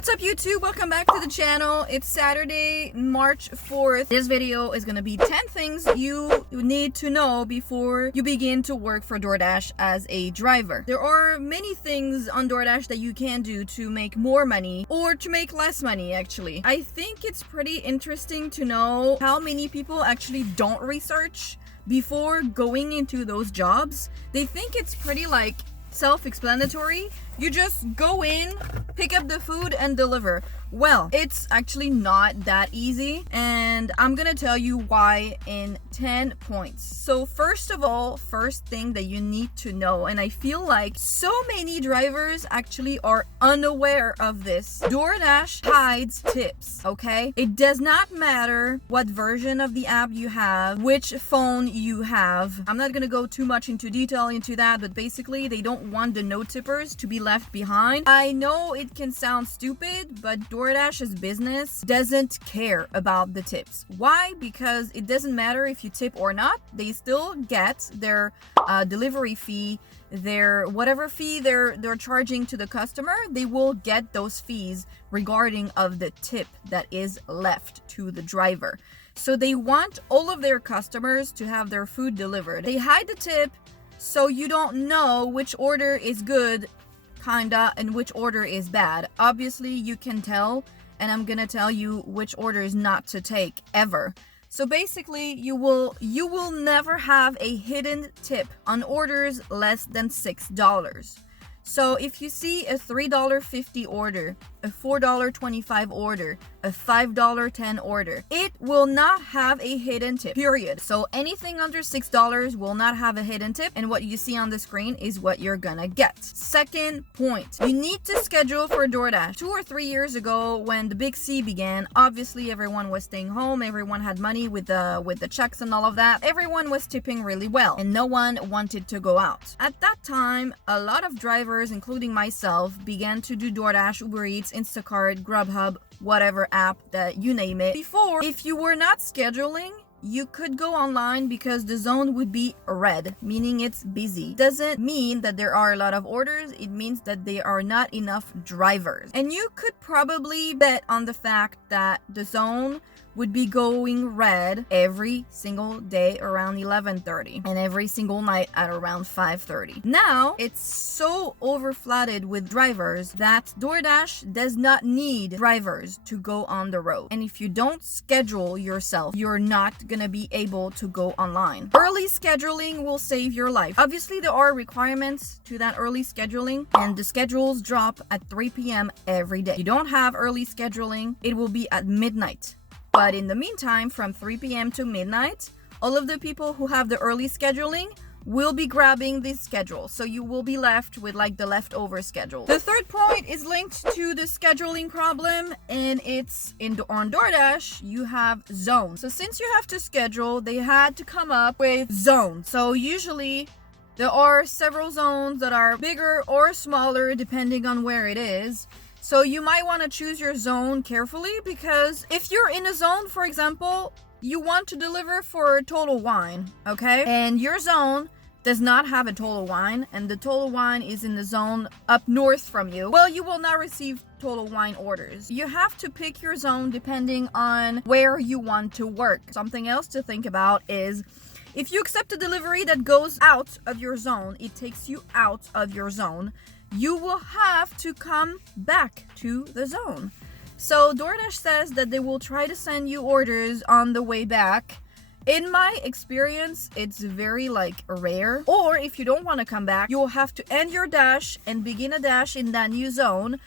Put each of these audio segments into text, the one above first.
What's up YouTube? Welcome back to the channel. It's Saturday, March 4th. This video is gonna be 10 things you need to know before you begin to work for Doordash as a driver. There are many things on Doordash that you can do to make more money or to make less money actually. I think it's pretty interesting to know how many people actually don't research before going into those jobs. They think it's pretty like self-explanatory. You just go in, pick up the food and deliver. Well, it's actually not that easy, and I'm gonna tell you why in 10 points. So first of all, first thing that you need to know, and I feel like so many drivers actually are unaware of this, Doordash hides tips, okay? It does not matter what version of the app you have, which phone you have. I'm not gonna go too much into detail into that, but basically they don't want the no tippers to be left behind. I know it can sound stupid, but Doordash's business doesn't care about the tips. Why? Because it doesn't matter if you tip or not. They still get their delivery fee, their whatever fee they're charging to the customer. They will get those fees regarding of the tip that is left to the driver. So they want all of their customers to have their food delivered. They hide the tip so you don't know which order is good kinda and which order is bad. Obviously you can tell, and I'm gonna tell you which orders not to take ever. So basically you will never have a hidden tip on orders less than $6. So if you see a $3.50 order, a $4.25 order, a $5.10 order, it will not have a hidden tip, period. So anything under $6 will not have a hidden tip, and what you see on the screen is what you're gonna get. Second point, you need to schedule for Doordash. 2 or 3 years ago when the big C began, obviously everyone was staying home, everyone had money with the checks and all of that. Everyone was tipping really well and no one wanted to go out. At that time, a lot of drivers, including myself, began to do Doordash, Uber Eats, Instacart, Grubhub, whatever app that you name it. Before, if you were not scheduling, you could go online because the zone would be red, meaning it's busy. Doesn't mean that there are a lot of orders, it means that there are not enough drivers. And you could probably bet on the fact that the zone would be going red every single day around 11:30 and every single night at around 5:30. Now it's so overflooded with drivers that Doordash does not need drivers to go on the road. And if you don't schedule yourself, you're not gonna be able to go online. Early scheduling will save your life. Obviously there are requirements to that early scheduling, and the schedules drop at 3 p.m. every day. If you don't have early scheduling, it will be at midnight. But in the meantime, from 3 p.m. to midnight, all of the people who have the early scheduling will be grabbing this schedule. So you will be left with like the leftover schedule. The third point is linked to the scheduling problem, and it's on Doordash, you have zones. So since you have to schedule, they had to come up with zones. So usually there are several zones that are bigger or smaller depending on where it is. So you might want to choose your zone carefully, because if you're in a zone, for example, you want to deliver for Total Wine, okay? And your zone does not have a Total Wine, and the Total Wine is in the zone up north from you, well, you will not receive Total Wine orders. You have to pick your zone depending on where you want to work. Something else to think about is if you accept a delivery that goes out of your zone, it takes you out of your zone, you will have to come back to the zone. So Doordash says that they will try to send you orders on the way back. In my experience, it's very rare. Or if you don't want to come back, you'll have to end your dash and begin a dash in that new zone.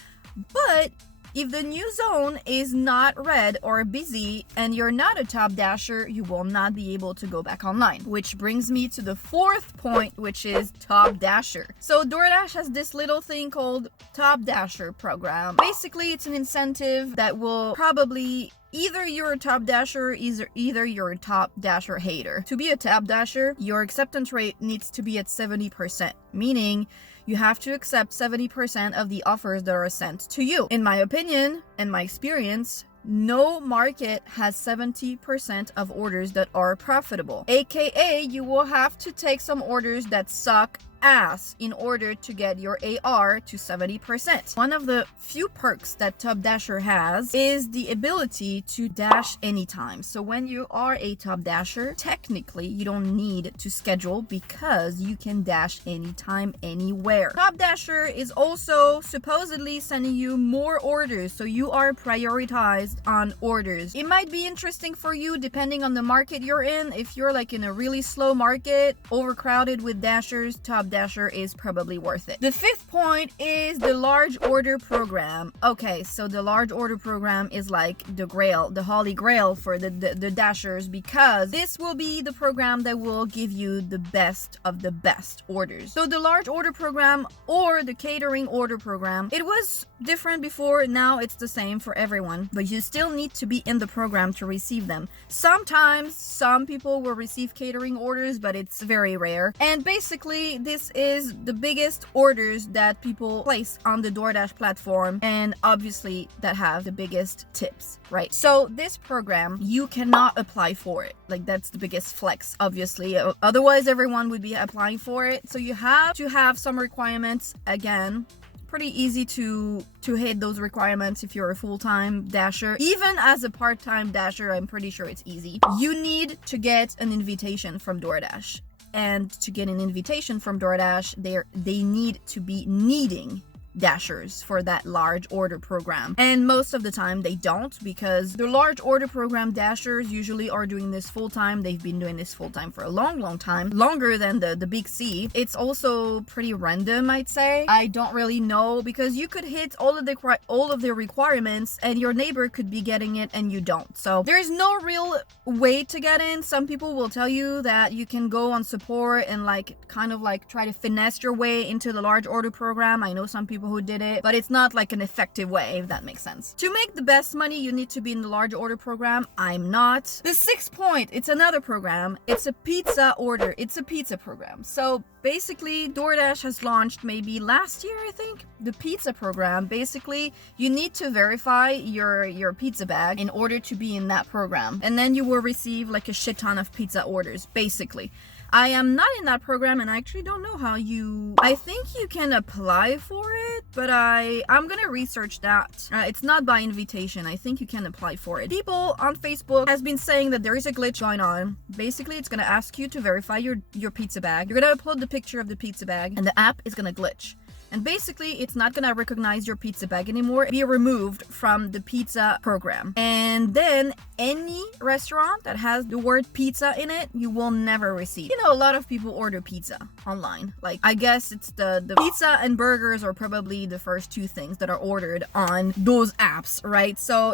But if the new zone is not red or busy and you're not a top dasher, you will not be able to go back online. Which brings me to the fourth point, which is top dasher. So Doordash has this little thing called top dasher program. Basically, it's an incentive that will probably either you're a top dasher, either you're a top dasher hater. To be a top dasher, your acceptance rate needs to be at 70%, meaning you have to accept 70% of the offers that are sent to you. In my opinion and my experience, no market has 70% of orders that are profitable. AKA, you will have to take some orders that suck ass in order to get your AR to 70%. One of the few perks that Top Dasher has is the ability to dash anytime. So when you are a Top Dasher, technically you don't need to schedule because you can dash anytime, anywhere. Top Dasher is also supposedly sending you more orders, so you are prioritized on orders. It might be interesting for you depending on the market you're in. If you're like in a really slow market, overcrowded with dashers, Top Dasher is probably worth it. The fifth point is the large order program. Okay, so the large order program is like the grail, the holy grail for the dashers, because this will be the program that will give you the best of the best orders. So the large order program or the catering order program, it was different before, now it's the same for everyone, but you still need to be in the program to receive them. Sometimes some people will receive catering orders, but it's very rare. And basically this is the biggest orders that people place on the Doordash platform, and obviously that have the biggest tips, right? So this program, you cannot apply for it. Like, that's the biggest flex, obviously. Otherwise everyone would be applying for it. So you have to have some requirements. Again, pretty easy to hit those requirements if you're a full-time dasher. Even as a part-time dasher, I'm pretty sure it's easy. You need to get an invitation from Doordash. And to get an invitation from Doordash, they need to be needing dashers for that large order program, and most of the time they don't, because the large order program dashers usually are doing this full-time. They've been doing this full-time for a long time, longer than the big C. It's also pretty random, I'd say. I don't really know, because you could hit all of the requirements and your neighbor could be getting it and you don't. So there's no real way to get in. Some people will tell you that you can go on support and kind of try to finesse your way into the large order program. I know some people who did it, but it's not like an effective way, if that makes sense. To make the best money, you need to be in the large order program. I'm not. The sixth point, it's another program. It's a pizza order. It's a pizza program. So basically Doordash has launched maybe last year, I think, the pizza program. Basically, you need to verify your pizza bag in order to be in that program, and then you will receive like a shit ton of pizza orders, basically. I am not in that program, and I actually don't know how I think you can apply for it, but I'm gonna research that. It's not by invitation. I think you can apply for it. People on Facebook has been saying that there is a glitch going on. Basically, it's gonna ask you to verify your pizza bag. You're gonna upload the picture of the pizza bag, and the app is gonna glitch. And basically, it's not gonna recognize your pizza bag anymore. Be removed from the pizza program. And then any restaurant that has the word pizza in it, you will never receive. You know, a lot of people order pizza online. Like, I guess it's the pizza and burgers are probably the first two things that are ordered on those apps, right? So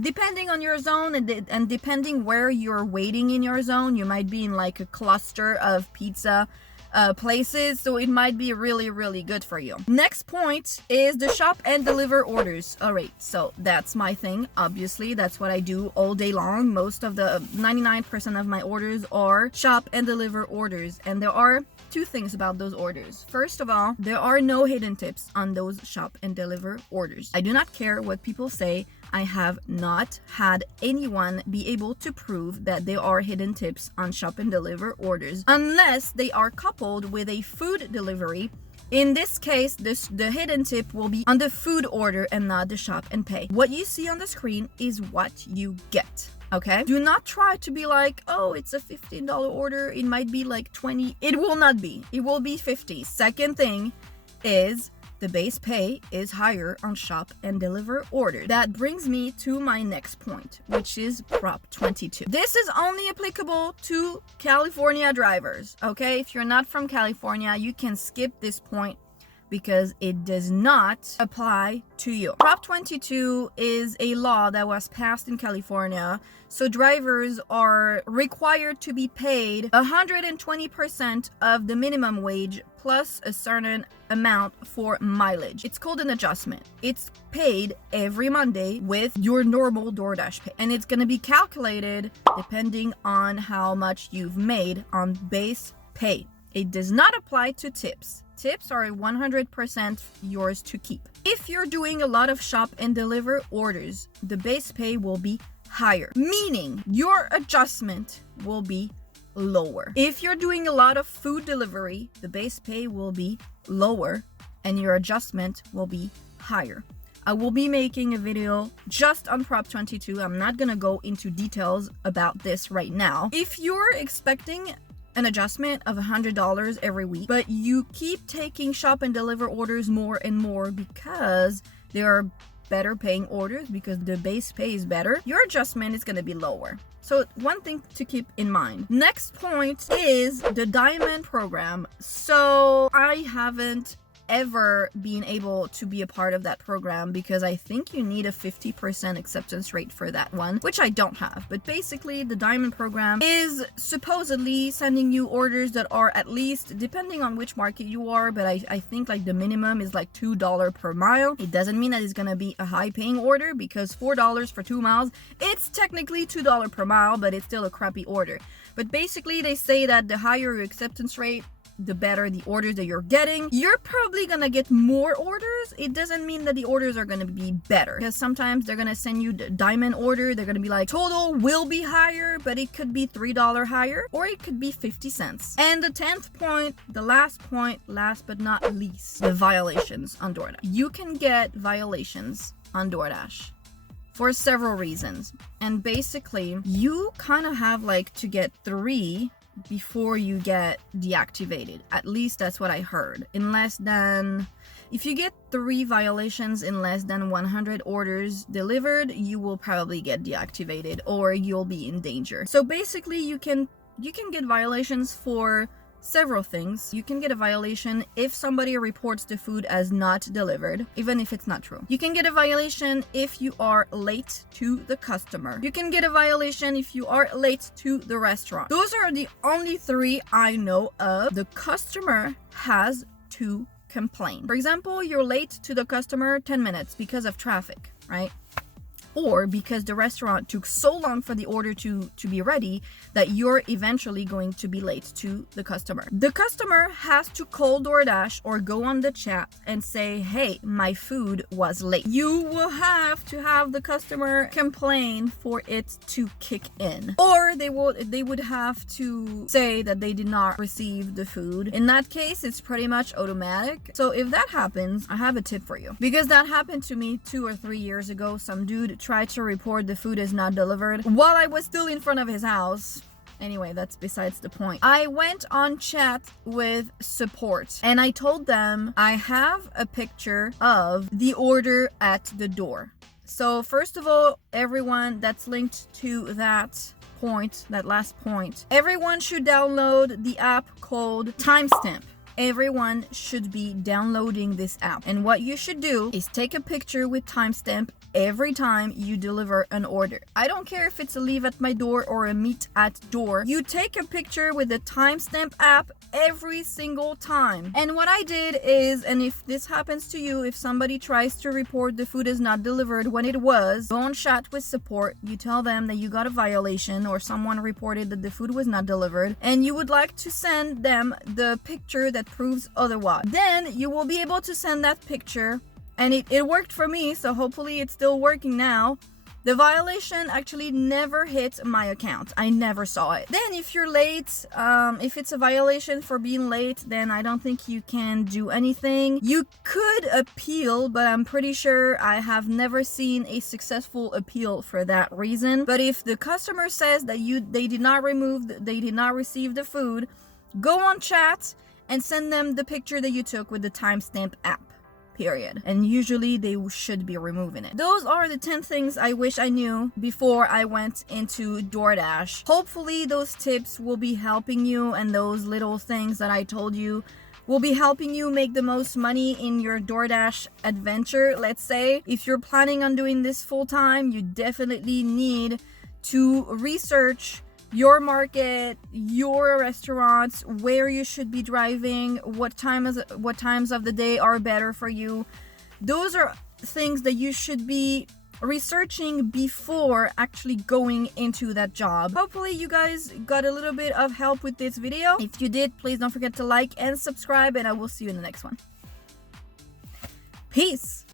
depending on your zone and depending where you're waiting in your zone, you might be in like a cluster of pizza places, so it might be really good for you. Next point is the shop and deliver orders. All right, so that's my thing. Obviously, that's what I do all day long. Most of the 99% of my orders are shop and deliver orders, and there are two things about those orders. First of all, there are no hidden tips on those shop and deliver orders. I do not care what people say. I have not had anyone be able to prove that there are hidden tips on shop and deliver orders unless they are coupled with a food delivery. In this case, the hidden tip will be on the food order and not the shop and pay. What you see on the screen is what you get. Okay? Do not try to be like, oh, it's a $15 order. It might be like 20. It will not be. It will be 50. Second thing is the base pay is higher on shop and deliver orders. That brings me to my next point, which is Prop 22. This is only applicable to California drivers, okay? If you're not from California, you can skip this point because it does not apply to you. Prop 22 is a law that was passed in California, so drivers are required to be paid 120% of the minimum wage plus a certain amount for mileage. It's called an adjustment. It's paid every Monday with your normal Doordash pay, and it's going to be calculated depending on how much you've made on base pay. It does not apply to tips. Tips are 100% yours to keep. If you're doing a lot of shop and deliver orders, the base pay will be higher, meaning your adjustment will be lower. If you're doing a lot of food delivery, the base pay will be lower and your adjustment will be higher. I will be making a video just on Prop 22. I'm not gonna go into details about this right now. If you're expecting an adjustment of $100 every week, but you keep taking shop and deliver orders more and more because there are better paying orders, because the base pay is better, your adjustment is gonna be lower. So one thing to keep in mind. Next point is the Diamond program. So I haven't ever been able to be a part of that program because I think you need a 50% acceptance rate for that one, which I don't have. But basically the Diamond program is supposedly sending you orders that are at least, depending on which market you are, but I think like the minimum is like $2 per mile. It doesn't mean that it's gonna be a high paying order, because $4 for 2 miles, it's technically $2 per mile, but it's still a crappy order. But basically they say that the higher your acceptance rate, the better the orders that you're getting. You're probably gonna get more orders. It doesn't mean that the orders are gonna be better, because sometimes they're gonna send you the Diamond order. They're gonna be like, total will be higher, but it could be $3 higher, or it could be 50 cents. And the 10th point, the last point, last but not least, the violations on DoorDash. You can get violations on DoorDash for several reasons. And basically, you kind of have like to get 3 before you get deactivated. At least that's what I heard. If you get 3 violations in less than 100 orders delivered, you will probably get deactivated or you'll be in danger. So basically you can get violations for several things. You can get a violation if somebody reports the food as not delivered, even if it's not true. You can get a violation if you are late to the customer. You can get a violation if you are late to the restaurant. Those are the only 3 I know of. The customer has to complain. For example, you're late to the customer 10 minutes because of traffic, right? Or because the restaurant took so long for the order to be ready that you're eventually going to be late to the customer. The customer has to call DoorDash or go on the chat and say, hey, my food was late. You will have to have the customer complain for it to kick in. Or they would have to say that they did not receive the food. In that case, it's pretty much automatic. So if that happens, I have a tip for you. Because that happened to me 2 or 3 years ago. Some dude tried to report the food is not delivered while I was still in front of his house. Anyway, that's besides the point. I went on chat with support and I told them I have a picture of the order at the door. So first of all, everyone that's linked to that point, that last point, everyone should download the app called Timestamp. Everyone should be downloading this app. And what you should do is take a picture with Timestamp every time you deliver an order. I don't care if it's a leave at my door or a meet at door. You take a picture with the Timestamp app every single time. And what I did is, and if this happens to you, if somebody tries to report the food is not delivered when it was, go on chat with support. You tell them that you got a violation or someone reported that the food was not delivered and you would like to send them the picture that proves otherwise. Then you will be able to send that picture, and it worked for me, so hopefully it's still working now. The violation actually never hit my account. I never saw it. Then if you're late, if it's a violation for being late, then I don't think you can do anything. You could appeal, but I'm pretty sure I have never seen a successful appeal for that reason. But if the customer says that they did not receive the food, go on chat and send them the picture that you took with the Timestamp app. Period. And usually they should be removing it. Those are the 10 things I wish I knew before I went into DoorDash. Hopefully those tips will be helping you, and those little things that I told you will be helping you make the most money in your DoorDash adventure. Let's say if you're planning on doing this full time, you definitely need to research your market, your restaurants, where you should be driving, what times of the day are better for you. Those are things that you should be researching before actually going into that job. Hopefully you guys got a little bit of help with this video. If you did, please don't forget to like and subscribe, and I will see you in the next one. Peace.